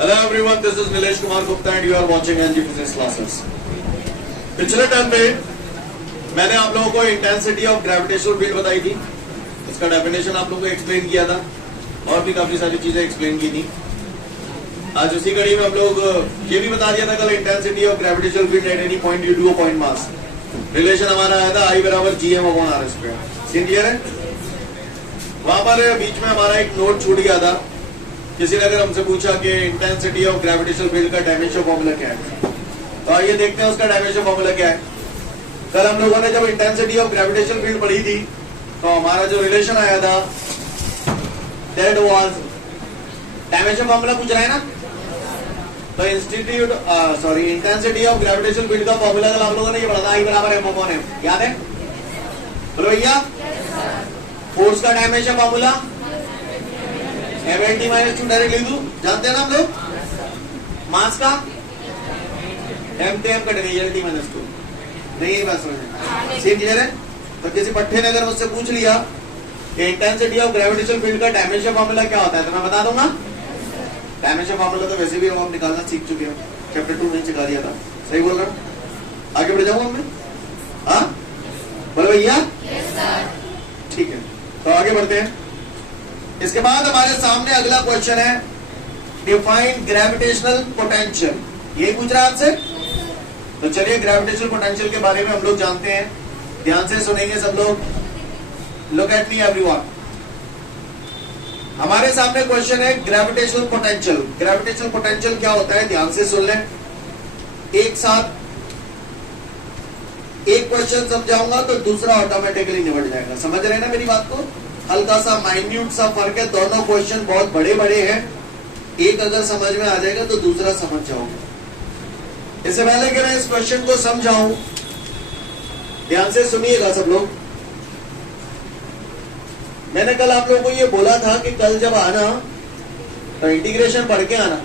Hello everyone, this is Nilesh Kumar Gupta and you are watching NG Physics Classes. पिछले time पे मैंने आप लोगों को इंटेंसिटी ऑफ ग्रेविटेशनल फील्ड बताई थी, इसका डेफिनेशन आप लोगों को एक्सप्लेन किया था और भी काफी सारी चीजें एक्सप्लेन की थी। आज उसी कड़ी में हम लोग ये भी बता दिया था कल intensity of gravitational field at any point due to a point mass. Relation हमारा आया था I बराबर gm/r²। सीन क्लियर है? वहां पर बीच में हमारा एक नोट छूट गया था। किसी ने अगर हमसे पूछा कि इंटेंसिटी ऑफ ग्रेविटेशनल फील्ड का डायमेंशन फॉर्मूला क्या है, तो आइए देखते हैं उसका डायमेंशन फॉर्मूला क्या है। कल हम लोगों ने जब इंटेंसिटी ऑफ ग्रेविटेशनल फील्ड पढ़ी थी तो हमारा जो रिलेशन आया था दैट वाज डायमेंशन फॉर्मूला पूछ रहा है ना, तो इंटेंसिटी ऑफ ग्रेविटेशनल फील्ड का फॉर्मूला कल आप लोगों ने ये पढ़ा था I बराबर m/m, याद है? बोलो भैया। फोर्स का डायमेंशन फॉर्मूला m/t - 2 डायरेक्ट लिख दूं, जानते हैं ना हम लोग। मास का m से m कट गई T - 2, नहीं ये बात समझ सीन क्लियर है? तो किसी पट्टे ने अगर मुझसे पूछ लिया कि इंटेंसिटी ऑफ ग्रेविटेशनल फील्ड का डायमेंशन फॉर्मूला क्या होता है, तो मैं बता दूंगा। डायमेंशन फॉर्मूला तो वैसे भी हम निकालना सीख चुके हैं, चैप्टर 2 में सिखा दिया था। सही बोल रहा हूं? आगे बढ़ जाऊंगा मैं? हाँ बोलो भैया। ठीक है, तो आगे बढ़ते हैं। इसके बाद हमारे सामने अगला क्वेश्चन है डिफाइन ग्रेविटेशनल पोटेंशियल। ये पूछ रहा है आपसे, तो चलिए ग्रेविटेशनल पोटेंशियल के बारे में हम लोग जानते हैं। ध्यान से सुनेंगे सब लोग। Look at me everyone. हमारे सामने क्वेश्चन है ग्रेविटेशनल पोटेंशियल। ग्रेविटेशनल पोटेंशियल क्या होता है, ध्यान से सुन लें। एक साथ एक क्वेश्चन समझाऊंगा तो दूसरा ऑटोमेटिकली निबट जाएगा। समझ रहे हैं ना मेरी बात को? हल्का सा माइन्यूट सा फर्क है, दोनों क्वेश्चन बहुत बड़े बड़े हैं। एक अगर समझ में आ जाएगा तो दूसरा समझ जाओगे। इससे पहले कि मैं इस क्वेश्चन को समझाऊं, ध्यान से सुनिएगा सब लोग। मैंने कल आप लोगों को ये बोला था कि कल जब आना तो इंटीग्रेशन पढ़ के आना।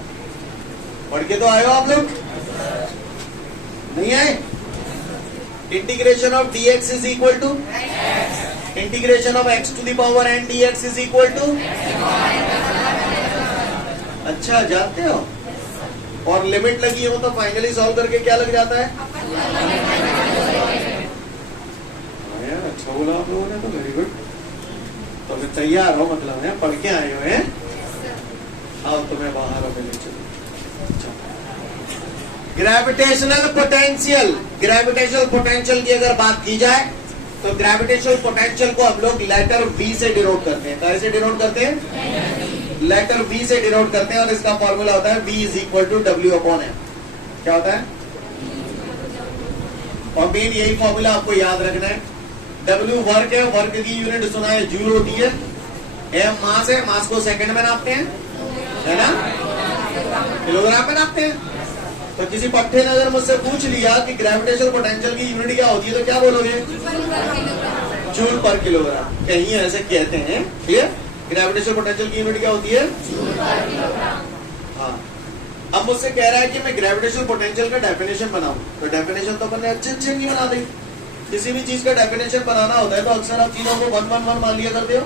पढ़ के तो आए हो आप लोग? नहीं आए? Integration of dx is equal to integration of x to the power n dx is equal to. अच्छा जानते हो? और लिमिट लगी हो तो फाइनली सॉल्व करके क्या लग जाता है? अच्छा बोला आप लोगों ने, तो वेरी गुड। तो फिर तैयार हो, मतलब है पढ़ के आए हो हैं। आओ तुम्हें बाहर हो, पहले चलो। Gravitational potential. ग्रेविटेशनल पोटेंशियल की अगर बात की जाए तो ग्रेविटेशनल पोटेंशियल को हम लोग लेटर V से डिनोट करते हैं। कैसे डिनोट करते हैं? लेटर V से डिनोट करते हैं और इसका फॉर्मूला होता है V is equal to W/m। क्या होता है? और मेन यही फॉर्मूला आपको याद रखना है। W वर्क है, वर्क की यूनिट सुना है जूल होती है। m मास है, मास को सेकंड में नापते हैं, है ना? किलोग्राम में नापते हैं। तो किसी पट्टे ने अगर मुझसे पूछ लिया कि ग्रेविटेशनल पोटेंशियल की यूनिट क्या होती है, तो क्या बोलोगे? जूल पर किलोग्राम। कहीं ऐसे कहते हैं, क्लियर? ग्रेविटेशनल पोटेंशियल की यूनिट क्या होती है? हाँ। अब मुझसे कह रहा है कि मैं ग्रेविटेशनल पोटेंशियल का डेफिनेशन बनाऊं, तो डेफिनेशन तो अपने अच्छे अच्छे नहीं बना देंगे। किसी भी चीज का डेफिनेशन बनाना होता है तो अक्सर आप चीजों को 1 मान लिया करते हो।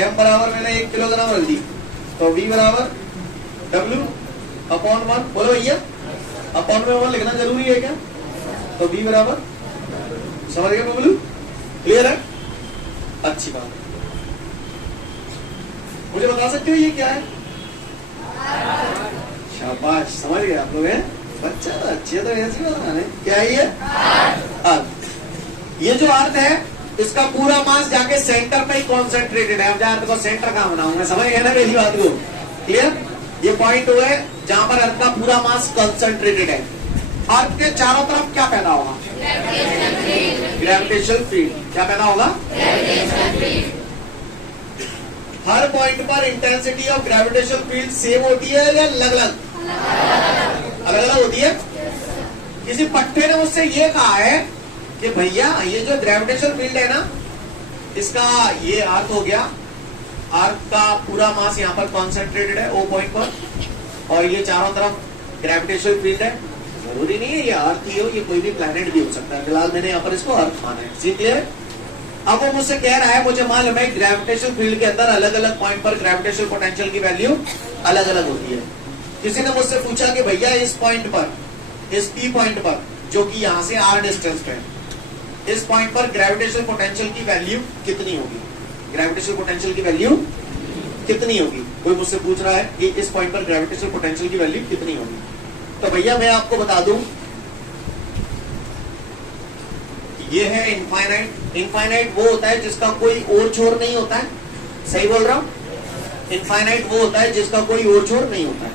m बराबर मैंने 1 किलोग्राम रख दी, तो v बराबर W/1। बोलो भैया, अपॉन में 1 लिखना जरूरी है क्या? तो v बराबर, समझ गए बबलू? क्लियर है? अच्छी बात है। मुझे बता सकते हो ये क्या है? शाबाश, समझ गए आप लोग हैं। बच्चा अच्छे तो ऐसे बताने। क्या है ये? अर्थ। ये जो अर्थ है इसका पूरा मास जाके सेंटर पे ही कॉन्सेंट्रेटेड है। अब जहाँ अर्थ को सेंटर कहाँ बनाऊंगा, समझ गए ना मेरी बात को? क्लियर? ये पॉइंट हुआ है जहां पर अर्थ का पूरा मास कॉन्सेंट्रेटेड है। अर्थ के चारों तरफ क्या पैदा होगा? Gravitational field. क्या पैदा होगा? हर पॉइंट पर intensity of gravitational field same होती है या अलग अलग? अलग अलग होती है। किसी पट्टे ने मुझसे ये कहा है कि भैया ये जो ग्रेविटेशनल फील्ड है ना, इसका ये अर्थ हो गया, अर्थ का पूरा मास यहाँ पर कॉन्सेंट्रेटेड है O पॉइंट पर, और ये चारों तरफ ग्रेविटेशनल फील्ड है। जरूरी नहीं है ये अर्थ ही हो, ये कोई भी प्लैनेट भी हो सकता है। फिलहाल मैंने यहाँ पर इसको अर्थ माना है। सी क्लियर? अब वो मुझसे कह रहा है, मुझे मालूम है ग्रेविटेशनल फील्ड के अंदर अलग अलग पॉइंट पर ग्रेविटेशनल पोटेंशियल की वैल्यू अलग अलग होती है। किसी ने मुझसे पूछा कि भैया इस पॉइंट पर, इस पी पॉइंट पर, जो कि यहां से आर डिस्टेंस पे है, इस पॉइंट पर ग्रेविटेशनल पोटेंशियल की वैल्यू कितनी होगी? ग्रेविटेशनल पोटेंशियल की वैल्यू कितनी होगी? कोई मुझसे पूछ रहा है कि इस पॉइंट पर ग्रेविटेशनल पोटेंशियल की वैल्यू कितनी होगी। तो भैया मैं आपको बता दूं, ये है इनफाइनाइट। इनफाइनाइट वो होता है जिसका कोई और छोर नहीं होता है, सही बोल रहा हूं? इनफाइनाइट वो होता है जिसका कोई और छोर नहीं होता है।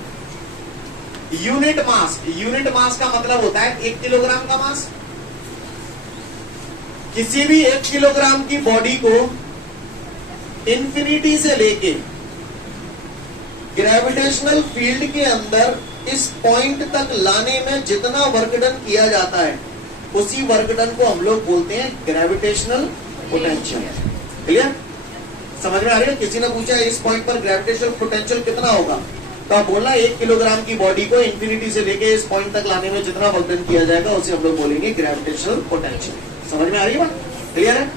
यूनिट मास, यूनिट मास का मतलब होता है 1 किलोग्राम का मास। किसी भी 1 किलोग्राम की बॉडी को इंफिनिटी से लेके ग्रेविटेशनल फील्ड के अंदर इस पॉइंट तक लाने में जितना वर्क डन किया जाता है, उसी वर्क डन को हम लोग बोलते हैं ग्रेविटेशनल पोटेंशियल। क्लियर? समझ में आ रही है? किसी ने पूछा इस पॉइंट पर ग्रेविटेशनल पोटेंशियल कितना होगा, तो आप बोलना 1 किलोग्राम की बॉडी को इंफिनिटी से लेके इस पॉइंट तक लाने में जितना वर्क डन किया जाएगा, उसे हम लोग बोलेंगे ग्रेविटेशनल पोटेंशियल। समझ में आ रही है बात? क्लियर है?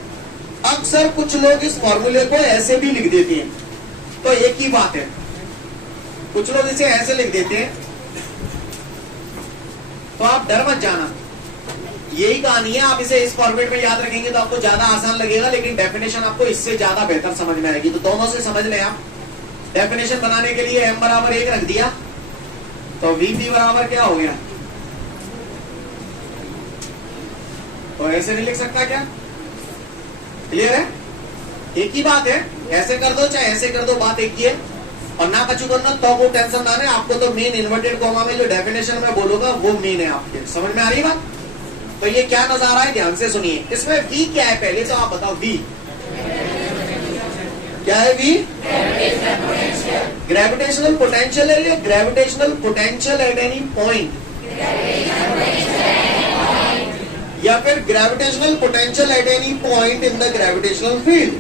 अक्सर कुछ लोग इस फॉर्मूले को ऐसे भी लिख देते हैं, तो एक ही बात है। कुछ लोग इसे ऐसे लिख देते हैं, तो आप डर मत जाना, यही कहानी है। आप इसे इस फॉर्मेट में याद रखेंगे तो आपको ज्यादा आसान लगेगा, लेकिन डेफिनेशन आपको इससे ज्यादा बेहतर समझ में आएगी। तो दोनों से समझ लें आप। डेफिनेशन बनाने के लिए m बराबर 1 रख दिया, तो Vp बराबर क्या हो गया? तो ऐसे नहीं लिख सकता क्या? क्लियर है? एक ही बात है, ऐसे कर दो चाहे ऐसे कर दो, बात एक ही है। और ना कचू करना तो वो टेंशन ना है आपको। तो मेन इन्वर्टेड कॉमा में जो डेफिनेशन में बोलूंगा वो मेन है आपके। समझ में आ रही है बात? तो ये क्या नजारा है, ध्यान से सुनिए। इसमें V क्या है पहले तो आप बताओ। V क्या है? V ग्रेविटेशनल पोटेंशियल है, या gravitational potential at any point, या फिर gravitational potential at any point in the gravitational field.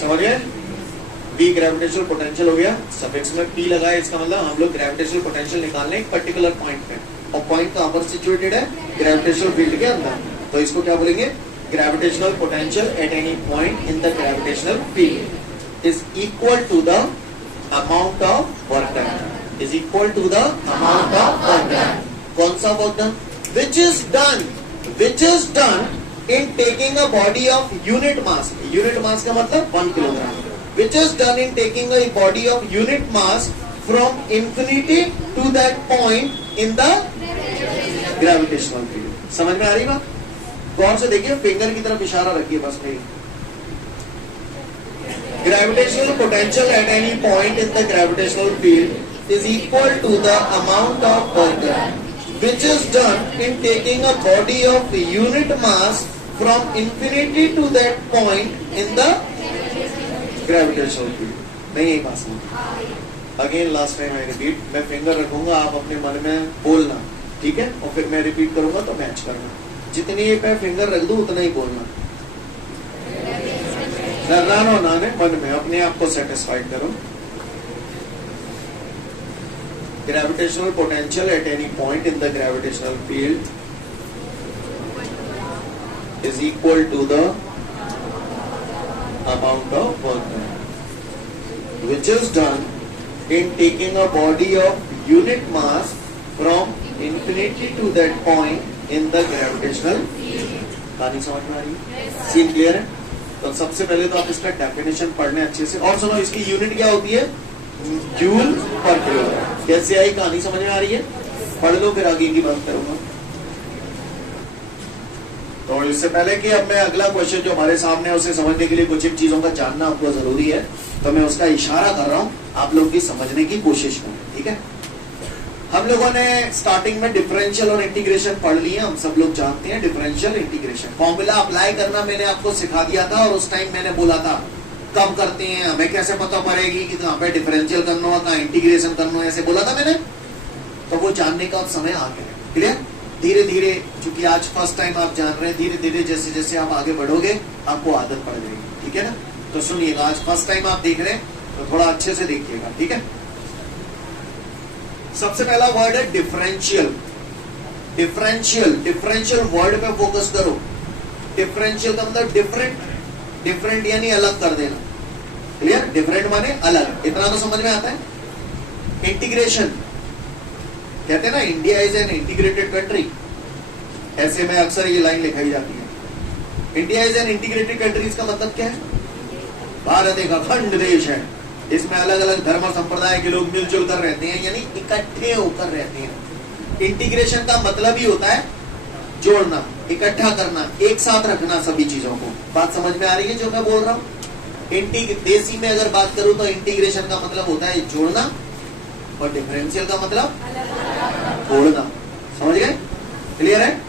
समझ गए? V ग्रेविटेशनल पोटेंशियल हो गया, सफिक्स में P लगाए, इसका मतलब हम लोग ग्रेविटेशनल पोटेंशियल निकालने एक पर्टिकुलर पॉइंट पे, और पॉइंट कहां पर सिचुएटेड है? ग्रेविटेशनल फील्ड के अंदर। तो इसको क्या बोलेंगे? Gravitational potential at any point in the gravitational field is equal to the amount of work done, is equal to the amount of work done. कौन सा work done? Which is done in taking a body of unit mass, unit mass का मतलब 1 kilogram, which is done in taking a body of unit mass from infinity to that point in the gravitational field। समझ में आ रही बात? गौर से देखिए, finger की तरफ इशारा रखिए बस मेरी। Gravitational potential at any point in the gravitational field is equal to the amount of work done, which is done in taking a body of unit mass from infinity to that point in the gravitational field। नहीं यही बात समझ? Again last time I repeat, मैं finger रखूंगा, आप अपने मन में बोलना, ठीक है? और फिर मैं रिपीट करूंगा तो मैच करना। जितनी मैं फिंगर रख दूं उतना ही बोलना, डरना ना मन में, अपने आप को सेटिस्फाइड करो। Gravitational potential at any point in the gravitational field is equal to the amount of work done, which is done in taking a body of unit mass from infinity to that point in the gravitational field। कहानी समझ में आ रही है? Scene clear है? तो सबसे पहले तो आप इसका डेफिनेशन पढ़ लें अच्छे से, और सुनो इसकी यूनिट क्या होती है? जूल पर किलोग्राम। कैसे आई? कहानी समझ में आ रही है? पढ़ लो, फिर आगे की बात करूंगा। तो इससे पहले कि अब मैं अगला क्वेश्चन जो हमारे सामने है उसे समझने के लिए कुछ एक चीजों का जानना आपको जरूरी है, तो मैं उसका इशारा कर रहा हूं, आप लोग की समझने की कोशिश करें, ठीक है? हम लोगों ने स्टार्टिंग में डिफरेंशियल और इंटीग्रेशन पढ़ लिए, हम सब लोग जानते हैं डिफरेंशियल इंटीग्रेशन। फॉर्मूला अप्लाई करना मैंने आपको सिखा दिया था, और उस टाइम मैंने बोला था कब करते हैं, हमें कैसे पता पड़ेगी कि कहां पे डिफरेंशियल करना हो, कहां इंटीग्रेशन करना हो, ऐसे बोला था मैंने। तो वो जानने का समय आ गया, क्लियर? धीरे धीरे, क्योंकि आज फर्स्ट टाइम आप जान रहे हैं, धीरे धीरे जैसे जैसे आप आगे बढ़ोगे आपको आदत पड़ जाएगी, ठीक है ना? तो सुनिएगा, आज फर्स्ट टाइम आप देख रहे हैं तो थोड़ा अच्छे से देखिएगा, ठीक है? सबसे पहला वर्ड है डिफरेंशियल। डिफरेंशियल वर्ड पे फोकस करो। डिफरेंशियल का मतलब डिफरेंट, डिफरेंट यानी अलग कर देना, क्लियर? डिफरेंट माने अलग, इतना तो समझ में आता है। इंटीग्रेशन कहते हैं ना, India is an integrated country, ऐसे में अक्सर ये लाइन लिखाई जाती है। India is an integrated country, इसका मतलब क्या है? भारत एक अखंड देश है, इसमें अलग अलग धर्म और संप्रदाय के लोग मिलजुल कर रहते हैं, यानी इकट्ठे होकर रहते हैं। इंटीग्रेशन का मतलब ही होता है जोड़ना, इकट्ठा करना, एक साथ रखना सभी चीजों को। बात समझ में आ रही है जो मैं बोल रहा हूँ? देसी में अगर बात करूं तो इंटीग्रेशन का मतलब होता है जोड़ना, और डिफरेंशियल का मतलब तोड़ना। समझ गए? क्लियर है?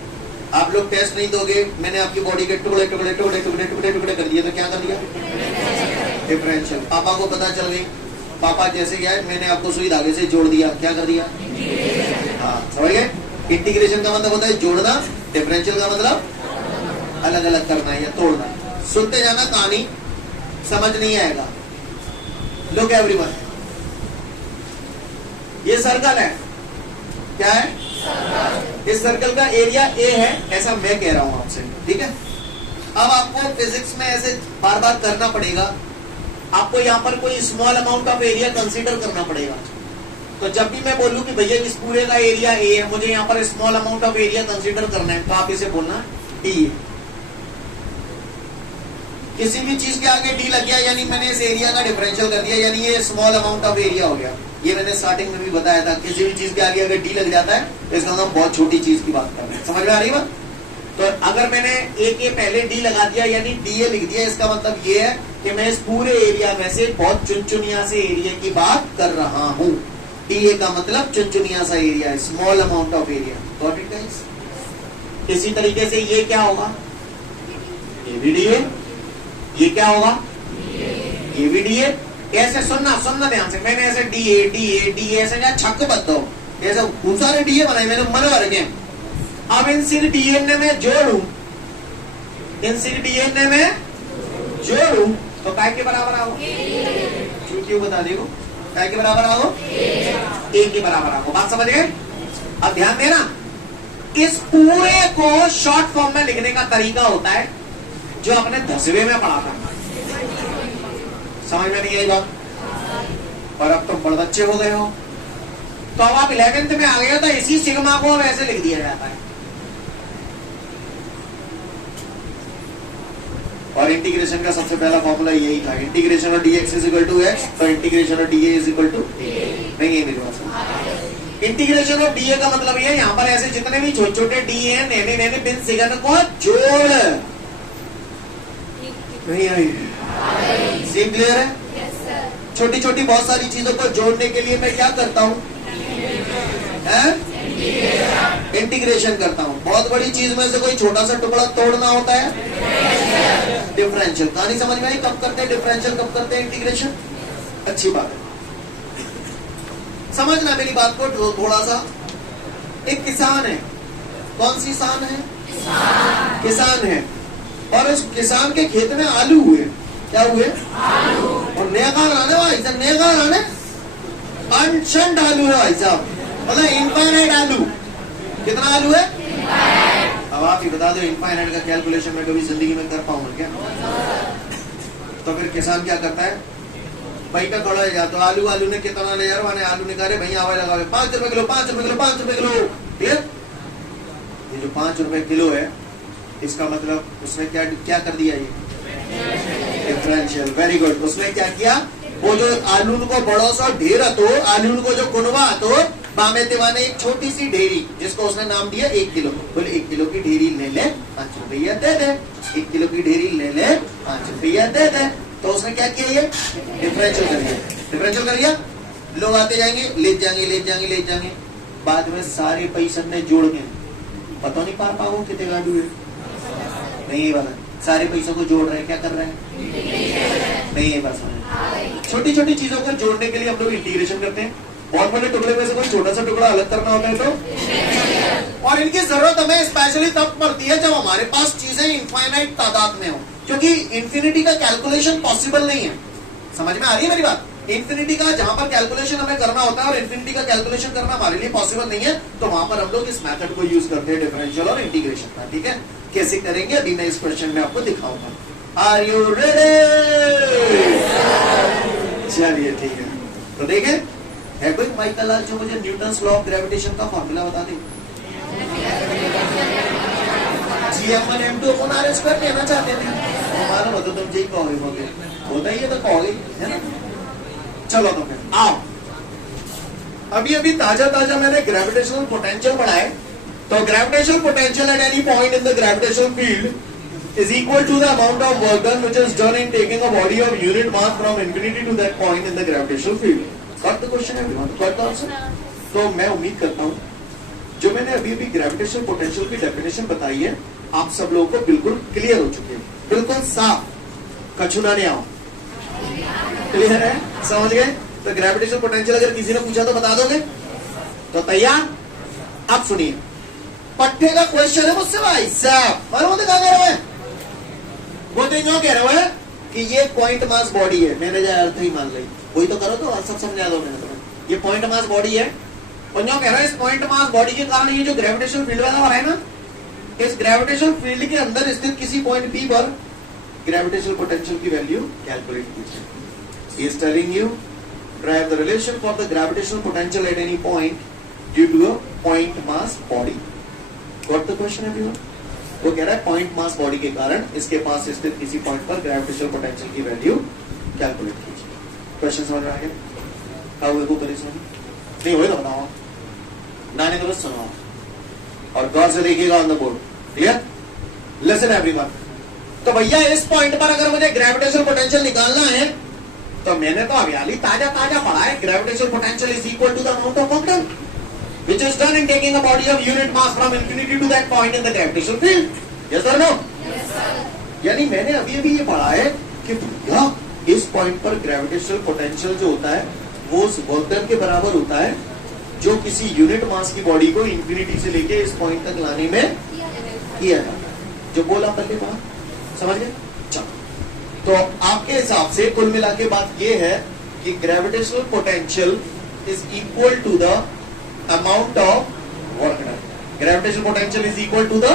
आप लोग टेस्ट नहीं दोगे, मैंने आपकी बॉडी के टुकड़े टुकड़े टुकड़े टुकड़े टुकड़े टुकड़े कर दिए तो क्या कर दिया? डिफरेंशियल। पापा को पता चल गई, पापा जैसे क्या है, मैंने आपको सुई धागे से जोड़ दिया, क्या कर दिया? हाँ, समझ गए? इंटीग्रेशन का मतलब होता है जोड़ना, डिफरेंशियल का मतलब अलग अलग करना या तोड़ना। सुनते जाना कहानी, समझ नहीं आएगा। लुक एवरीवन, ये सर्कल है, क्या है? इस सर्कल का एरिया ए है, ऐसा मैं कह रहा हूं आपसे, ठीक है? अब आपको फिजिक्स में ऐसे बार बार करना पड़ेगा, आपको यहाँ पर कोई small amount of area consider करना पड़ेगा। तो जब भी मैं बोलूं कि भैया इस पूरे का एरिया ए है, मुझे यहाँ पर small amount of area consider करना है, तो आप इसे बोलना डी। किसी भी चीज के आगे डी लग गया यानी मैंने इस एरिया का डिफरेंशियल कर दिया, यानी ये स्मॉल अमाउंट ऑफ एरिया हो गया। ये मैंने स्टार्टिंग में भी बताया था, किसी भी चीज के आगे अगर डी लग जाता है तो इसका मतलब बहुत छोटी चीज की बात कर रहे हैं। समझ में आ रही बात? तो अगर मैंने ए के पहले डी लगा दिया यानी डी ए लिख दिया, इसका मतलब ये है कि मैं इस पूरे एरिया में से बहुत चुनचुनिया से एरिया की बात कर रहा हूँ। डी ए का मतलब चुनचुनिया सा एरिया है, small amount of area. Got it guys? इसी तरीके से ये क्या होगा? ये भी डी ए। ये क्या होगा? ये भी डी ए। ऐसे सुनना ध्यान से, मैंने ऐसे डी ए ऐसे क्या छक्के बद्दो, ऐसे खूब सारे डी ए बनाए मैंने मन भर के। अब इन सिर डीएनए में जोड़ू, इन सिर डीएनए में जोड़ू तो काय के बराबर आओ? क्यों बता देखो, काय के बराबर आओ? ए के बराबर आओ। बात समझ गए? अब ध्यान देना, इस पूरे को शॉर्ट फॉर्म में लिखने का तरीका होता है जो अपने 10वीं में पढ़ा था। समझ में नहीं आई बात? और अब तुम बड़े बच्चे हो गए हो, तो अब आप 11th में आ गए हो, तो इसी सिग्मा को अब ऐसे लिख दिया जाता है। और इंटीग्रेशन का सबसे पहला फॉर्मूला यही था, integration of dx is equal to x, तो integration of dA is equal to नहीं है मेरे पास। इंटीग्रेशन ऑफ dA का मतलब ये, यहाँ पर ऐसे जितने भी छोटे छोटे डी है, नैने बिन सिगन को जोड़। नहीं आई? सेम क्लियर है? छोटी छोटी बहुत सारी चीजों को जोड़ने के लिए मैं क्या करता हूँ? इंटीग्रेशन करता हूँ। बहुत बड़ी चीज में से कोई छोटा सा टुकड़ा तोड़ना होता है डिफरेंशियल। कहानी समझ में आई? कब करते हैं डिफरेंशियल, कब करते हैं इंटीग्रेशन? अच्छी बात है, समझना मेरी बात को थोड़ा सा। एक किसान है, कौन सी किसान है? किसान है, और उस किसान के खेत में आलू हुए। क्या हुए? आलू। और नया कहां आने भाई साहब, नया कहां आने? अनशंट आलू है भाई साहब, मतलब इनफाइनाइट आलू। कितना आलू है? अब आप ही बता दो, इनफाइनाइट का कैलकुलेशन में कभी जिंदगी में कर पाऊंगा क्या? तो फिर किसान क्या करता है? भाई का खड़ा है, तो आलू ने कितना ले यार, मैंने आलू निकाले भैया आवाज लगा 5 रुपए किलो, 5 रुपए किलो, 5 रुपए किलो। क्लियर? ये जो 5 रुपए किलो है, इसका मतलब उसने क्या कर दिया? ये डिफरेंशियल। Very good. उसने क्या किया? वो जो आलू को बड़ो सा ढेर तो आलू को जो कुनवा तो बामे तिवाने एक छोटी सी ढेरी, जिसको उसने नाम दिया 1 किलो। बोले 1 किलो की ढेरी ले ले, 5 रुपया दे दे। 1 किलो की ढेरी ले ले, 5 रुपया दे दे। तो उसने क्या किया? ये डिफरेंशियल कर दिया। डिफरेंशियल कर दिया, लोग आते जाएंगे, ले जाएंगे। बाद में सारे पैसे ने जोड़ के पता नहीं पार पाओ कितने आलू है, नहीं वाला सारे पैसों को जोड़ रहे हैं। क्या कर रहे हैं? नहीं है बस। छोटी छोटी चीजों को जोड़ने के लिए हम लोग इंटीग्रेशन करते हैं। बहुत बड़े टुकड़े में से कोई छोटा सा टुकड़ा अलग करना होता है तो, और इनकी जरूरत हमें स्पेशली तब पड़ती है जब हमारे पास चीजें इनफाइनाइट तादाद में हो, क्योंकि इंफिनिटी का कैलकुलेशन पॉसिबल नहीं है। समझ में आ रही है मेरी बात? इंफिनिटी का जहां पर कैलकुलेशन हमें करना होता है और इंफिनिटी का कैलकुलेशन करना हमारे लिए पॉसिबल नहीं है, तो वहां पर हम लोग इस मेथड को यूज करते हैं, डिफरेंशियल और इंटीग्रेशन का। ठीक है? कैसे करेंगे अभी मैं इस क्वेश्चन में आपको दिखाऊंगा। Are you ready? चलिए ठीक है, तो देखें है कोई माइकल जो मुझे न्यूटन्स लॉ ऑफ ग्रेविटेशन का फॉर्मूला बता दे। G(m1m2) अपन आर स्क्वायर लेना चाहते थे, हमारा मतलब तुम यही कहोगे, होता ही है तो कहोगे, है ना। चलो तो फिर आओ, अभी ताजा मैंने ग्रेविटेशनल पोटेंशियल पढ़ा है। तो gravitational potential at any point in the gravitational field is equal to the amount of work done which is done in taking a body of unit mass from infinity to that point in the gravitational field. Got the question everyone? Got the answer? तो मैं उम्मीद करता हूं जो मैंने अभी gravitational potential की definition बताई है आप सब लोगों को बिल्कुल क्लियर हो चुकी है, बिल्कुल साफ, कछुना नहीं आओ, क्लियर है, समझ गए। तो ग्रेविटेशनल पोटेंशियल अगर किसी ने पूछा तो बता दोगे? तो तैयार? अब सुनिए, पट्टे का क्वेश्चन है मुझसे भाई साहब, मालूम होता क्या कह रहे हैं? वो तो यूं कह रहे हैं कि ये पॉइंट मास बॉडी है, मैंने जो अर्थ ही मान ली, वही तो करो तो सब समझा दो मैंने तुम्हें। ये पॉइंट मास बॉडी है और यूं कह रहा है इस पॉइंट मास बॉडी के कारण ये जो ग्रेविटेशनल फील्ड वाला हो रहा है ना, इस ग्रेविटेशनल फील्ड के अंदर स्थित किसी पॉइंट पी पर ग्रेविटेशनल पोटेंशियल की वैल्यू कैलकुलेट कीजिए। He is telling you drive the relation for the gravitational potential at any point due to a point mass body. Got the question everyone? वो कह रहा है पॉइंट मास बॉडी के कारण इसके पास स्थित किसी पॉइंट पर ग्रेविटेशनल पोटेंशियल की वैल्यू कैलकुलेट कीजिए। क्वेश्चन समझ में आ गया? क्या हुए को परेशानी नहीं हुए तो बताओ, ना नहीं तो बस सुनाओ और गौर से देखिएगा on the board. Clear? Listen everyone. तो भैया इस पॉइंट पर अगर मुझे ग्रेविटेशनल पोटेंशियल निकालना है तो मैंने तो अभी ताजा पढ़ा है, gravitational potential is equal to the amount of work done which is done in taking a body of unit mass from infinity to that point in the gravitational field. Yes और नो? Yes sir. यानी मैंने अभी ये पढ़ा है कि भैया इस पॉइंट पर ग्रेविटेशनल पोटेंशियल जो होता है वो उस वर्क डन के बराबर होता है जो किसी यूनिट मास की बॉडी को इंफिनिटी से लेके इस पॉइंट तक लाने में किया जाता है। जो बोला पहले बात समझ गए? चलो, तो आपके हिसाब से कुल मिला के बात ये है कि gravitational potential is equal to the amount of work done. Gravitational potential is equal to the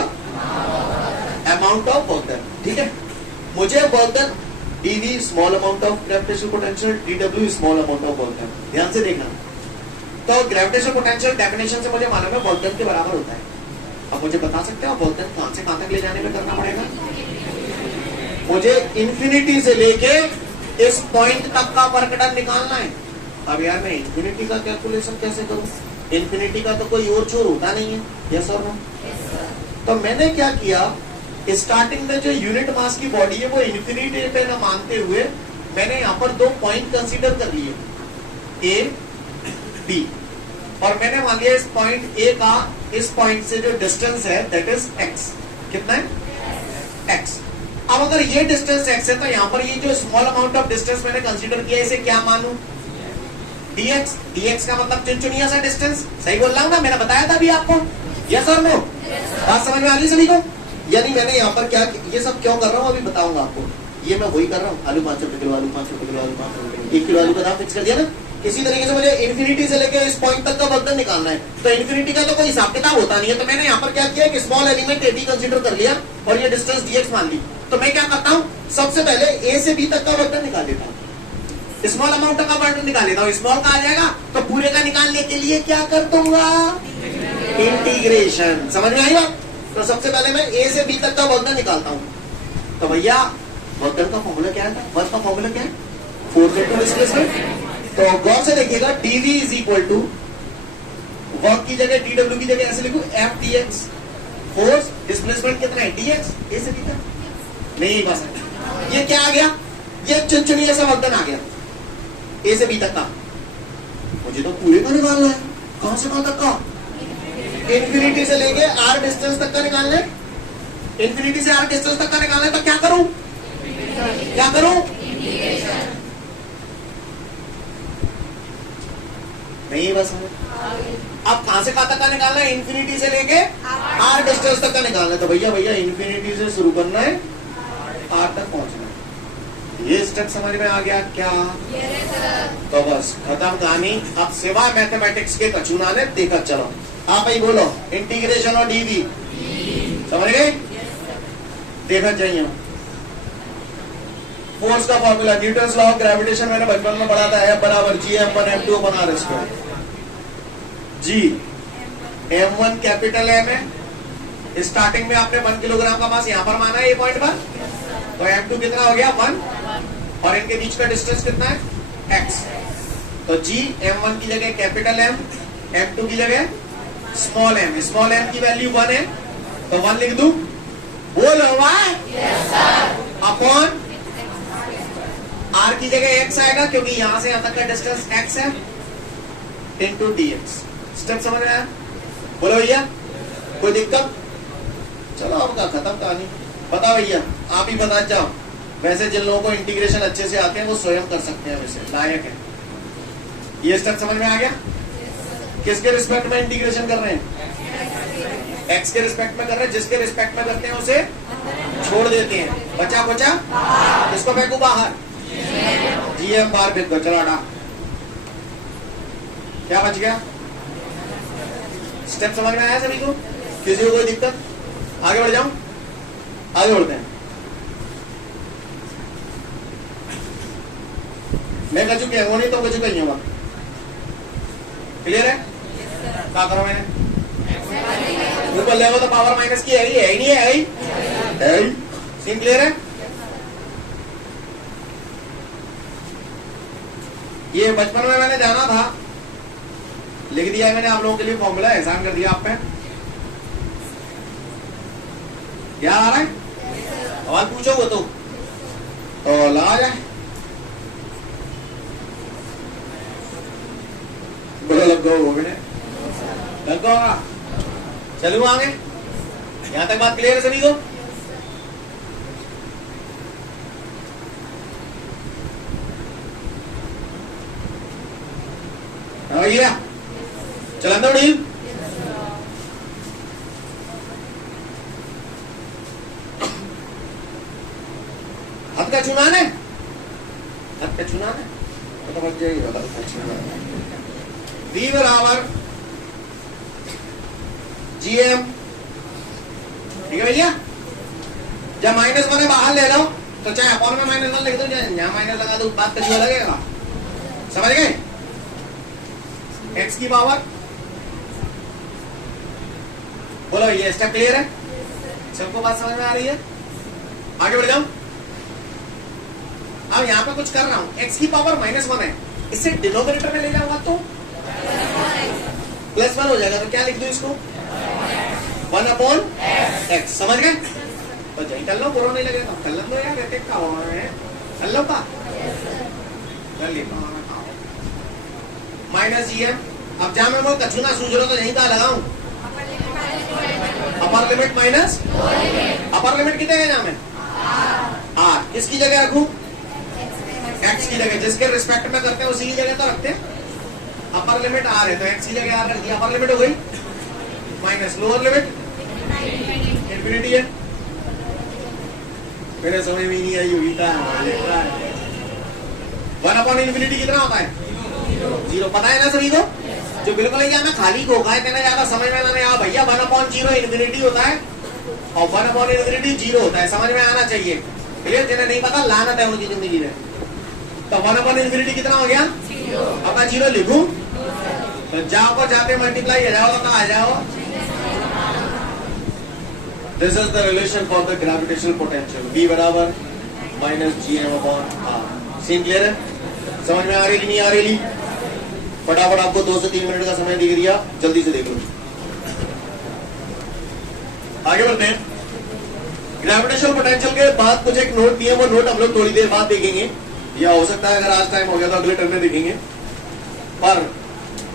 amount of work done. ठीक है, मुझे work done dv small amount of gravitational potential, dw small amount of work done. ध्यान से देखना। तो gravitational potential definition से मुझे मालूम है वर्क डन के बराबर होता है। अब मुझे बता सकते हो वर्क डन कहां से कहां तक ले जाने में करना पड़ेगा? मुझे इंफिनिटी से लेके इस पॉइंट तक का वर्क डन निकालना है। अब यार मैं इंफिनिटी का कैलकुलेशन कैसे करूं? इंफिनिटी का तो कोई और छोर होता नहीं है। यस और नो? तो मैंने क्या किया, स्टार्टिंग में जो यूनिट मास की बॉडी है वो इंफिनिटी पे न मानते हुए मैंने यहाँ पर दो पॉइंट कंसीडर कर लिए, ए बी, और मैंने मान लिया इस पॉइंट ए का इस पॉइंट से जो डिस्टेंस है दैट इज एक्स। कितना है? एक्स। अब अगर ये डिस्टेंस एक्स है तो यहाँ पर ये जो स्मॉल अमाउंट ऑफ डिस्टेंस मैंने कंसीडर किया इसे क्या मानूं? dx। dx का मतलब चुनचुनिया सा डिस्टेंस। सही बोल रहा हूं ना? मैंने बताया था अभी आपको। यस और नो? बात समझ में आ रही सभी को? यानी मैंने यहाँ पर क्या, ये सब क्यों कर रहा हूँ अभी बताऊंगा आपको। ये मैं वही कर रहा हूँ, आलू 5 रुपए किलो, आलू 5 रुपए किलो, आलू 5 रुपए किलो, 1 किलो आलू का दाम फिक्स कर दिया ना। इसी तरीके से मुझे इंफिनिटी से लेकर इस पॉइंट तक का वर्क डन निकालना है। तो इंफिनिटी का तो कोई हिसाब किताब होता नहीं है, तो मैंने यहाँ पर क्या किया कि स्मॉल एलिमेंट ए कंसीडर कर लिया और ये डिस्टेंस dx मान ली। तो मैं क्या करता हूँ, सबसे पहले ए से बी तक का वर्क डन निकाल लेता हूँ, स्मॉल अमाउंट का वर्क डन निकाल लेता हूँ। स्मॉल का आ जाएगा तो पूरे का निकालने के लिए क्या कर दूंगा? इंटीग्रेशन। समझ में आई बात? तो सबसे पहले मैं ए से बी तक का वर्क डन निकालता हूँ। तो भैया वर्क डन का फॉर्मूला क्या है? वर्क का फॉर्मूला क्या है? Force into displacement. तो गौर से देखिएगा, dv is equal to work की जगह dw की जगह ऐसे लिखूं f dx, फोर्स डिस्प्लेसमेंट कितना है? dx। ए से बी तक नहीं, बस ये क्या आ गया? ये चुनचुनिया सा वर्क डन आ गया ए से बी तक का। मुझे तो पूरे का निकालना है। कहां से कहां तक का? इंफिनिटी से लेके r डिस्टेंस तक का निकालना है। इंफिनिटी से r डिस्टेंस तक का निकालना है तो क्या करूं? क्या करूं? नहीं, बस अब कहां से कहां तक का निकालना है? इंफिनिटी से लेके r डिस्टेंस तक का निकालना है। तो भैया इंफिनिटी से शुरू करना है, r तक पहुंचना है। ये स्टेप समझ में आ गया क्या? तो बस खत्म कहानी। अब सिवाय मैथमेटिक्स के कचूना ने देखा। चलो आप ही बोलो, इंटीग्रेशन और dv समझ गए? देखा चाहिए फोर्स का formula Newton's law of gravitation मैंने बचपन में पढ़ा था, F बराबर जी m1 m2 अपन r स्क्वायर। जी m1 कैपिटल M है, स्टार्टिंग में आपने 1 किलोग्राम का मास यहां पर माना है ये पॉइंट पर, तो m2 कितना हो गया 1, और इनके बीच का डिस्टेंस कितना है x। तो जी m1 की जगह कैपिटल M, m2 की जगह स्मॉल m की वैल्यू 1 है, तो 1 लिख दूं, बोलो वाई अपॉन r की जगह x आएगा क्योंकि यहां से यहां तक का डिस्टेंस x है, इनटू dx। स्टेप समझ में आया? बोलो भैया कोई दिक्कत? चलो आपका खत्म कहानी। बताओ भैया, आप ही बता जाओ। वैसे जिन लोगों को इंटीग्रेशन अच्छे से आते हैं वो स्वयं कर सकते हैं, वैसे लायक है। ये स्टेप समझ में आ गया? किसके रिस्पेक्ट में इंटीग्रेशन कर रहे हैं? एक्स के रिस्पेक्ट में कर रहे हैं, जिसके रिस्पेक्ट में करते हैं उसे छोड़ देते हैं, बचा बचा इसको फेंकू बाहर, जीएम बाहर फेंक दो, चलो हटा। क्या बच गया? स्टेप समझ में आया सभी को? किसी को कोई दिक्कत? आगे बढ़ जाऊं? आगे बढ़ते हैं। मैं कचू क्या नहीं तो कचू कहीं होगा। क्लियर है? क्या करो मैंने ऊपर ले तो पावर माइनस की है ही नहीं है ही सीन क्लियर है? ये बचपन में मैंने जाना था, लिख दिया मैंने आप लोगों के लिए फॉर्मूला, एहसान कर दिया आप पे। क्या आ रहा है? सवाल पूछोगे तो ला जाए। बड़ा लग गया हो मैंने, लग गया। चलूं आगे? यहां तक बात क्लियर है सभी को? भैया चलंदा डील हाथ का चुनान है, हाथ का चुनान है तो बच जाएगी। V बराबर GM, ठीक है भैया? जब -1 बाहर ले लो तो चाहे अपॉन में -1 लिख दो, यहाँ माइनस लगा दो, बात कभी लगेगा। समझ गए? x की पावर, बोलो ये स्टेप क्लियर है? सबको बात समझ में आ रही है? आगे बढ़ जाऊं? अब यहाँ पे कुछ कर रहा हूं, x की पावर -1 है, इससे डिनोमिनेटर में ले जाऊंगा तो +1 हो जाएगा, तो क्या लिख दूं इसको? 1 अपॉन x। समझ गए? तो जही कर लो, बुरा नहीं लगेगा, कर लो यार, रहते का है कर लो का कर लेता हूं -GM। अब जहां मैं वो कचुना सूझ रहा तो यही कहा लगाऊं, upper limit minus upper limit कितने है जहां में r, किसकी जगह रखूं? x की जगह, जिसके रिस्पेक्ट में करते हैं उसी की जगह तो रखते हैं। अपर लिमिट r है तो x की जगह r रख दिया, अपर लिमिट हो गई माइनस लोअर लिमिट इंफिनिटी है। मेरे समझ में नहीं आई होगी क्या 1 अपॉन इंफिनिटी कितना होता है? 0। पता है ना सभी को? जो बिल्कुल ही मैं खाली को है कहना ज्यादा समझ में आना है भैया, 1 अपॉन 0 इंफिनिटी होता है और 1 अपॉन इंफिनिटी 0 होता है, समझ में आना चाहिए। क्लियर? जिन्हें नहीं पता लानत है उनकी जिंदगी में। तो 1 अपॉन इंफिनिटी कितना हो गया? अपना 0 लिखूं तो जाओ पर जाते मल्टीप्लाई आ जाओ तो आ जाओ। This is the relation for the gravitational potential, V बराबर -GM upon r। Scene clear है? समझ में आ रही नहीं आ रही? फटाफट आपको 2 से 3 मिनट का समय दे दिया, जल्दी से देख लो। आगे बढ़ते हैं। ग्रेविटेशनल पोटेंशियल के बाद कुछ एक नोट दिए, वो नोट हम लोग थोड़ी देर बाद देखेंगे, या हो सकता है अगर आज टाइम हो गया तो अगले टर्म में देखेंगे। पर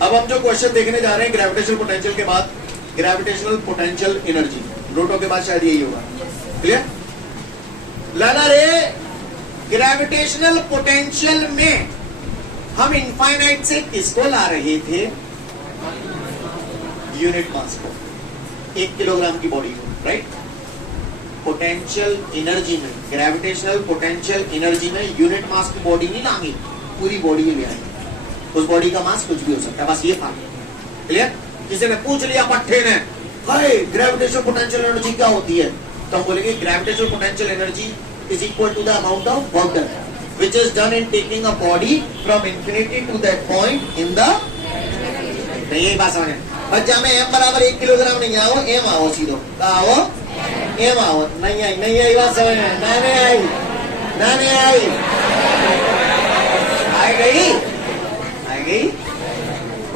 अब हम जो क्वेश्चन देखने जा रहे हैं ग्रेविटेशनल पोटेंशियल के बाद, ग्रेविटेशनल पोटेंशियल एनर्जी, नोटों के बाद शायद यही होगा। क्लियर? लाना रे ग्रेविटेशनल पोटेंशियल में हम इनफाइनाइट से किसको ला रहे थे? यूनिट मास को, 1 किलोग्राम की बॉडी को, राइट? पोटेंशियल एनर्जी में, ग्रेविटेशनल पोटेंशियल एनर्जी में यूनिट मास की बॉडी नहीं लाएंगे, पूरी बॉडी ले आएंगे। उस बॉडी का मास कुछ भी हो सकता है, बस ये फर्क है। क्लियर? किसी ने पूछ लिया पट्टे ने, हाय ग्रेविटेशनल पोटेंशियल एनर्जी क्या होती है, तो हम बोलेंगे gravitational potential energy is equal to the amount of work done, which is done in taking a body from infinity to that point in the. नहीं यही बात समझ और जब मैं m बराबर 1 किलोग्राम नहीं आओ m आओ सीधो का आओ m आओ नहीं आई बात समझ में नहीं आई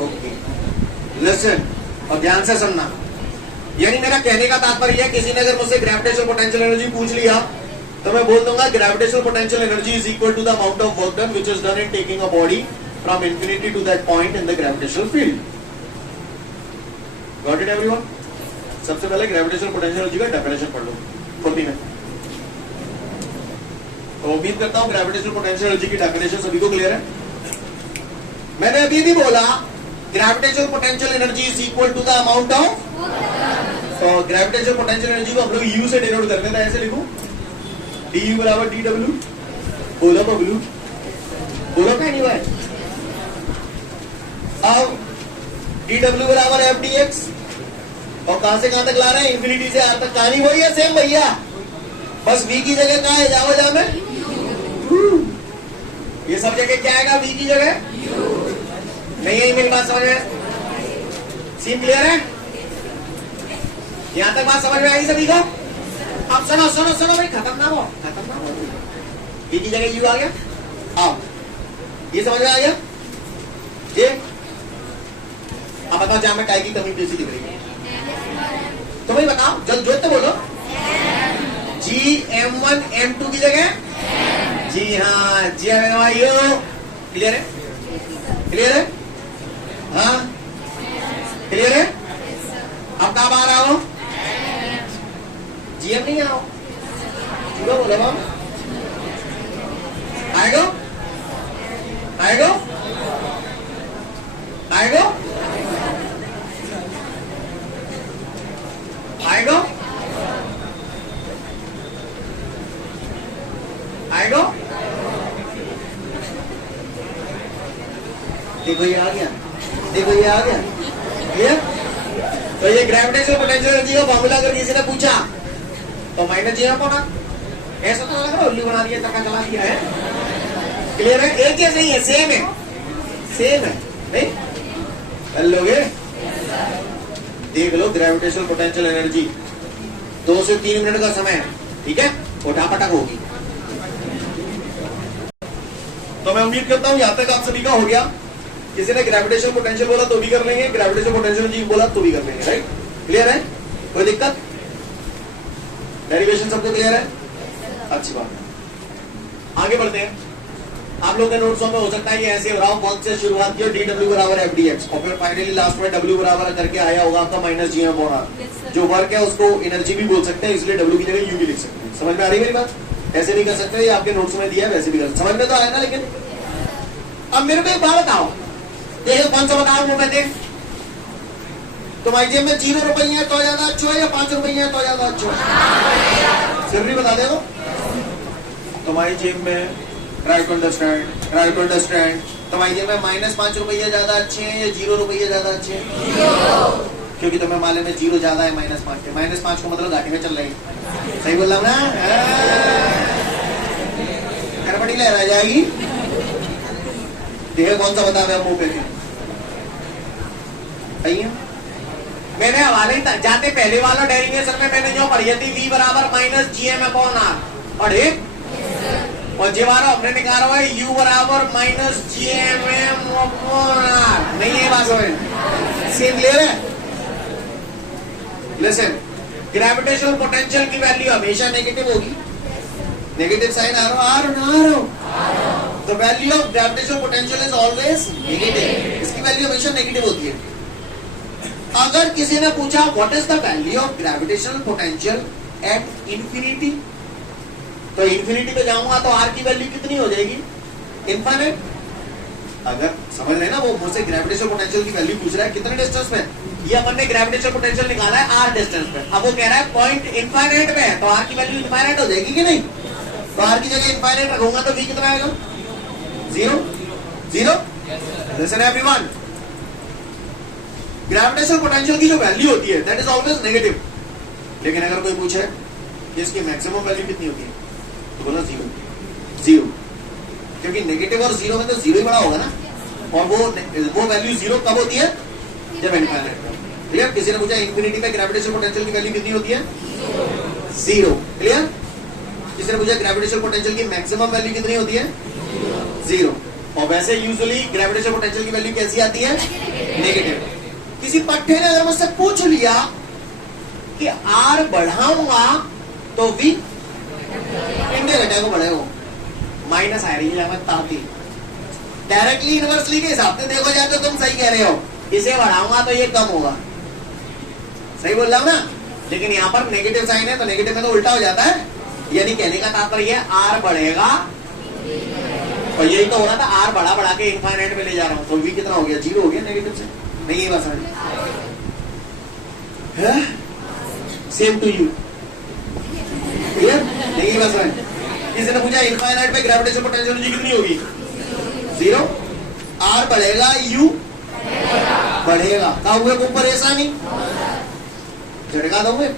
ओके लिसन और ध्यान से सुनना यानी मेरा कहने का तात्पर्य है किसी ने अगर मुझसे ग्रेविटेशनल पोटेंशियल एनर्जी पूछ लिया तो मैं बोल दूंगा gravitational potential energy is equal to the amount of work done which is done in taking a body from infinity to that point in the gravitational field got it everyone सबसे पहले gravitational potential energy का definition पढ़ लो copy में तो उम्मीद करता हूं ग्रेविटेशनल पोटेंशियल एनर्जी की डेफिनेशन सभी को क्लियर है मैंने अभी भी बोला gravitational potential energy is equal to the amount of तो ग्रेविटेशनल पोटेंशियल एनर्जी को हम लोग यू से डिनोट करते हैं ऐसे लिखो डी यू बराबर डी डब्ल्यू बोलो बबलू बोलो क्या नहीं हुआ अब डी डब्ल्यू बराबर एफ डी एक्स और कहां से कहां तक ला रहे हैं इंफिनिटी से आर तक कहानी वही है सेम भैया बस वी की जगह कहां है जाओ जा में ये सब जगह क्या आएगा वी की जगह नहीं है मेरी बात समझ में सीन क्लियर है यहां तक बात समझ में आई सभी को अब सुनो भाई खत्म ना हो वी की जगह यू आ गया अब ये समझ में आ गया ये अब बताओ जहां में काय की कमी कैसी दिख रही है तो भाई बताओ जल्द जोत तो बोलो GM1 M2 की जगह जी हाँ GM क्लियर है हाँ क्लियर है अब कब आ रहा हो GM नहीं आओ चलो बोलो बाबा आएगा देखो ये आ गया ये तो ये ग्रेविटेशनल पोटेंशियल एनर्जी का फॉर्मूला अगर किसी ने पूछा तो माइनस जी अपॉन आर ऐसा तो लग रहा है उल्लू बना दिया तका चला दिया है क्लियर है एक चीज नहीं है सेम है नहीं कर लोगे देख लो ग्रेविटेशनल पोटेंशियल एनर्जी 2 से 3 मिनट का समय है ठीक है उठापटक होगी तो मैं उम्मीद करता हूं यहां तक आप सभी का हो गया किसी ने ग्रेविटेशनल पोटेंशियल बोला तो भी कर लेंगे ग्रेविटेशनल पोटेंशियल एनर्जी बोला तो भी कर लेंगे राइट क्लियर है कोई दिक्कत डेरिवेशन सबको क्लियर है अच्छी बात है आगे बढ़ते हैं आप लोगों के नोट्सों में हो सकता है ये ऐसे हो रहा हो वर्क से शुरुआत की डी डब्ल्यू बराबर एफ डी एक्स और फिर फाइनली लास्ट में डब्ल्यू बराबर करके आया होगा आपका माइनस जी एम और आर जो वर्क है उसको एनर्जी भी बोल सकते हैं इसलिए डब्ल्यू की जगह यू भी लिख सकते हैं समझ में आ रही है मेरी बात ऐसे भी कर सकते हैं ये आपके नोट्स में दिया है वैसे भी कर समझ में तो आया ना लेकिन अब मेरे को एक बात बताओ देखो कौन सा बताओ वो कहते तुम्हारी जेब में 0 रुपये तो ज्यादा अच्छा है या 5 रुपये तो ज्यादा अच्छा सिर्फ भी बता दे तुम्हारी जेब में ट्राई टू अंडरस्टैंड तुम्हारी जेब में -5 रुपये ज्यादा अच्छे हैं या 0 रुपये ज्यादा अच्छे हैं क्योंकि तुम्हें मालूम है 0 ज्यादा है -5 के -5 को मतलब घाटे में चल रही है सही बोल रहा हूँ ना गड़बड़ी लहरा जाएगी देखिए कौन सा बता मैं मुंह पे मैंने हवाले जाते पहले वाला डेरिवेशन में मैंने जो पढ़ी थी v बराबर माइनस GM अपॉन आर पढ़े और जेवारा हमने निकाला हुआ है u बराबर माइनस GM अपॉन आर नहीं है बात समझ सेम क्लियर है लिसन ग्रेविटेशनल पोटेंशियल की वैल्यू हमेशा नेगेटिव होगी नेगेटिव साइन आ रहा the value of gravitational potential is always negative इसकी वैल्यू हमेशा नेगेटिव होती है अगर किसी ने पूछा what is the value of gravitational potential at infinity तो इंफिनिटी पे जाऊंगा तो आर की वैल्यू कितनी हो जाएगी इनफाइनाइट अगर समझ रहे ना वो मुझसे ग्रेविटेशनल पोटेंशियल की वैल्यू पूछ रहा है कितने डिस्टेंस पे ये अपन ने ग्रेविटेशनल पोटेंशियल निकाला है आर डिस्टेंस पे अब वो कह रहा है पॉइंट इनफाइनाइट पे है तो आर की वैल्यू इनफाइनाइट हो जाएगी कि नहीं तो आर की जगह इनफाइनाइट रखूंगा तो वी कितना आएगा 0 लिसन एवरीवन ग्रेविटेशनल पोटेंशियल की जो वैल्यू होती है दैट इज ऑलवेज नेगेटिव लेकिन अगर कोई पूछे कि इसकी मैक्सिमम वैल्यू कितनी होती है तो बोला जीरो, जीरो, क्योंकि नेगेटिव और जीरो में तो जीरो ही बड़ा होगा ना, और वो वैल्यू जीरो कब होती है, जब इनफाइनाइट। क्लियर? किसी ने पूछा इंफिनिटी में ग्रेविटेशनल पोटेंशियल की वैल्यू कितनी होती है, जीरो। क्लियर? किसी ने पूछा ग्रेविटेशनल पोटेंशियल की मैक्सिमम वैल्यू कितनी होती है, जीरो। और वैसे यूजुअली ग्रेविटेशनल पोटेंशियल की वैल्यू कैसी आती है, नेगेटिव। किसी पट्टे ने अगर मुझसे पूछ लिया कि आर बढ़ाऊंगा तो वी इंडिया को बढ़ेगा, माइनस आ रही है, डायरेक्टली इनवर्सली के हिसाब से देखो जाए तो तुम सही कह रहे हो, इसे बढ़ाऊंगा तो ये कम होगा, सही बोल रहा हूं ना। लेकिन यहाँ पर नेगेटिव साइन है तो नेगेटिव में तो उल्टा हो जाता है, यानी कहने का तात्पर्य है आर बढ़ेगा, और यही तो हो रहा था, आर बढ़ा बढ़ा के इनफाइनाइट में ले जा रहा हूं, तो वी कितना हो गया, जीरो हो गया नेगेटिव से, नहीं बस सेम टू यू। क्लियर? नहीं बस किसी ने पूछा इनफाइनाइट में ग्रेविटेशनल पोटेंशियल एनर्जी कितनी होगी, जीरो। आर बढ़ेगा, यू बढ़ेगा, का हुए को परेशानी झटका दोगे,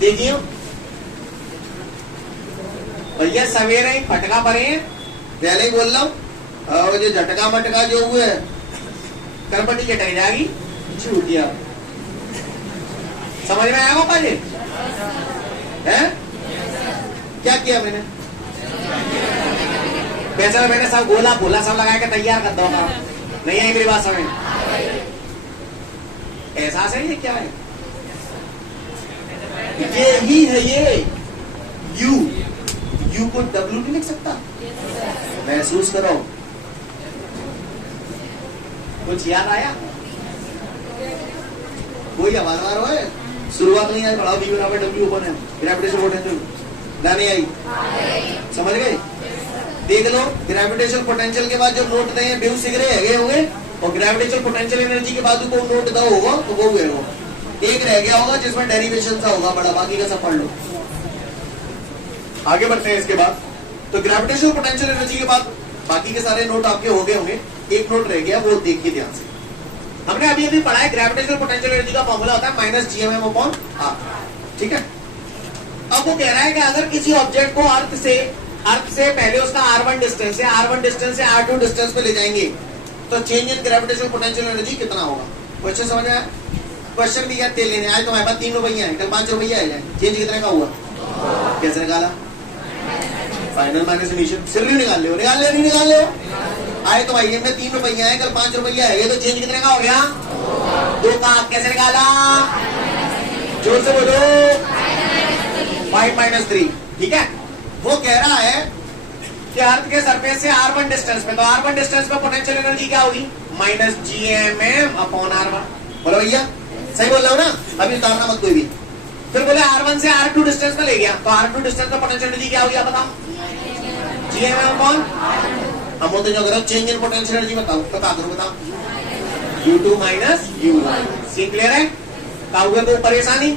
देखिए भैया सवेरे ही फटका पड़े हैं, पहले ही बोल रहा हूं, और जो झटका मटका जो हुए करपटी चटाई जाएगी, छूटिया। समझ में आया पापा जी? है क्या किया मैंने, वैसे मैंने सब गोला भोला सब लगा के तैयार कर दो, नहीं आई मेरी बात समझ, एहसास है ये क्या है, ये ही है ये यू, यू को डब्ल्यू नहीं लिख सकता, महसूस करो। कुछ याद आया, कोई आवाज आ रहा है, शुरुआत नहीं आई, बढ़ाओ बी बराबर डब्ल्यू ओपन है, ग्रेविटेशनल पोटेंशियल गाने आई, समझ गए? देख लो ग्रेविटेशनल पोटेंशियल के बाद जो नोट दे बेव सिगरे है होंगे, और ग्रेविटेशनल पोटेंशियल एनर्जी के बाद को नोट दो होगा तो वो है वो एक रह गया होगा जिसमें डेरिवेशन सा होगा बड़ा, बाकी का सब पढ़ लो। आगे बढ़ते हैं इसके बाद, तो ग्रेविटेशनल पोटेंशियल एनर्जी के बाद बाकी के सारे नोट आपके हो गए होंगे, एक नोट रह गया, वो देखिए ध्यान से। हमने अभी अभी पढ़ा है ग्रेविटेशनल पोटेंशियल एनर्जी का फॉर्मूला होता है माइनस जीएमएम अपॉन आर, ठीक है। अब वो कह रहा है कि अगर किसी ऑब्जेक्ट को अर्थ से पहले उसका r1 डिस्टेंस है, r1 डिस्टेंस से r2 डिस्टेंस पे ले जाएंगे तो change in gravitational potential energy कितना होगा। क्वेश्चन समझ में आया? क्वेश्चन भी क्या तेल लेने आए, तुम्हारे पास 3 रुपया है, कल 5 रुपया आ जाए, चेंज कितने का हुआ, कैसे निकाला, फाइनल माइनस इनिशियल, सिर्फ निकाल ले, नहीं निकाल ले आए तो भाई में 3 रुपया है, कल 5 रुपया है, तो चेंज कितने का हो गया, 2 का। कैसे निकाला, जोर से बोलो, 5 - 3, ठीक है। वो कह रहा है कि अर्थ के सरफेस से r1 डिस्टेंस पे, तो r1 डिस्टेंस पे पोटेंशियल एनर्जी क्या होगी, माइनस जीएमएम अपॉन r1। बोलो भैया सही बोल रहा हूं ना, अभी उतारना मत कोई भी। फिर बोले r1 से r2 डिस्टेंस पे ले गया, तो r2 डिस्टेंस पे पोटेंशियल एनर्जी क्या होगी, आप बताओ, जीएमएम अपॉन, हम बोलते जो करो चेंज इन पोटेंशियल एनर्जी बताओ, बताओ u2 माइनस u1। सी क्लियर है? काउगे को परेशानी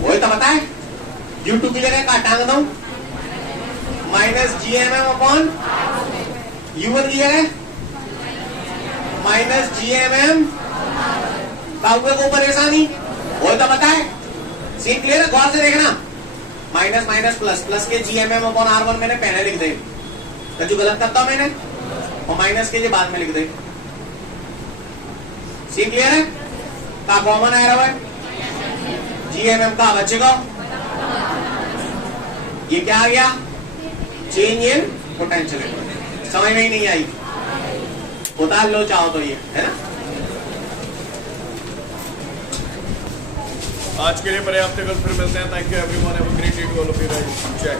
वही तो बताए, u2 की जगह का टांग दो, माइनस जीएमएम अपॉन u1 की जगह माइनस जीएमएम, काउगे को परेशानी वही तो बताए। सी क्लियर है? गौर से देखना, माइनस माइनस प्लस, प्लस के जीएमएम अपॉन r1 मैंने पहले लिख दे, तो जो गलत करता हूं मैंने, और माइनस के लिए बाद में लिख दे। सी क्लियर है? का कॉमन आ रहा है, जीएमएम का बचेगा, ये क्या आ गया, चेंज इन पोटेंशियल एनर्जी। समझ में ही नहीं आई, उतार लो चाहो तो, ये है ना। आज के लिए पर्याप्त, कल फिर मिलते हैं। Thank you everyone, have a great day to all of you guys. Check.